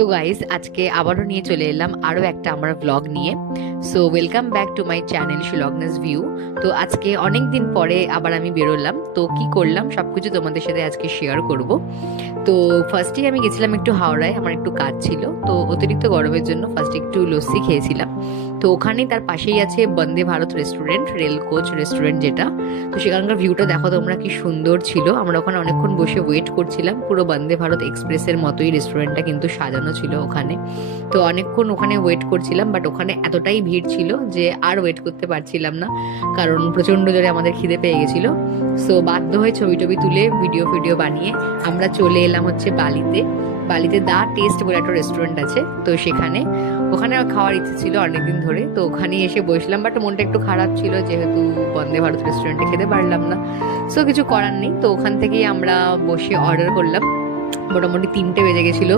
তো গাইস আজকে আবারও নিয়ে চলে এলাম আরও একটা আমার ব্লগ নিয়ে। So welcome back to my channel শিলগনাস ভিউ। তো আজকে অনেক দিন পরে আবার আমি বেরোলাম, তো কি করলাম সবকিছু তোমাদের সাথে আজকে শেয়ার করব। তো ফার্স্টেই আমি গেছিলাম একটু হাওড়ায়, আমার একটু কাজ ছিল, তো অতিরিক্ত গরমের জন্য ফার্স্টে একটু লস্যি খেয়েছিলাম। তো ওখানেই তার পাশেই আছে Vande Bharat restaurant, rail coach restaurant যেটা। তো সেখানকার ভিউটা দেখো তোমরা, কি সুন্দর ছিল। আমরা ওখানে অনেকক্ষণ বসে ওয়েট করছিলাম, পুরো বন্দে ভারত এক্সপ্রেসের মতোই রেস্টুরেন্টটা কিন্তু সাজানো ছিল ওখানে। তো অনেকক্ষণ ওখানে ওয়েট করছিলাম, বাট ওখানে এতটাই ভিড় ছিল যে আর ওয়েট করতে পারছিলাম না, কারণ প্রচণ্ড জোরে আমাদের খিদে পেয়ে গেছিল। সো বাধ্য হয়ে ছবি টবি তুলে ভিডিও ফিডিও বানিয়ে আমরা চলে এলাম হচ্ছে বালিতে। বালিতে দা টেস্ট বলে একটা রেস্টুরেন্ট আছে, তো সেখানে ওখানে খাওয়ার ইচ্ছে ছিল অনেকদিন ধরে, তো ওখানে এসে বসলাম। বাট মনটা একটু খারাপ ছিল যেহেতু বন্দে ভারত রেস্টুরেন্টে খেতে পারলাম না। সো কিছু করার নেই, তো ওখান থেকেই আমরা বসে অর্ডার করলাম। মোটামুটি 3টে বেজে গেছিলো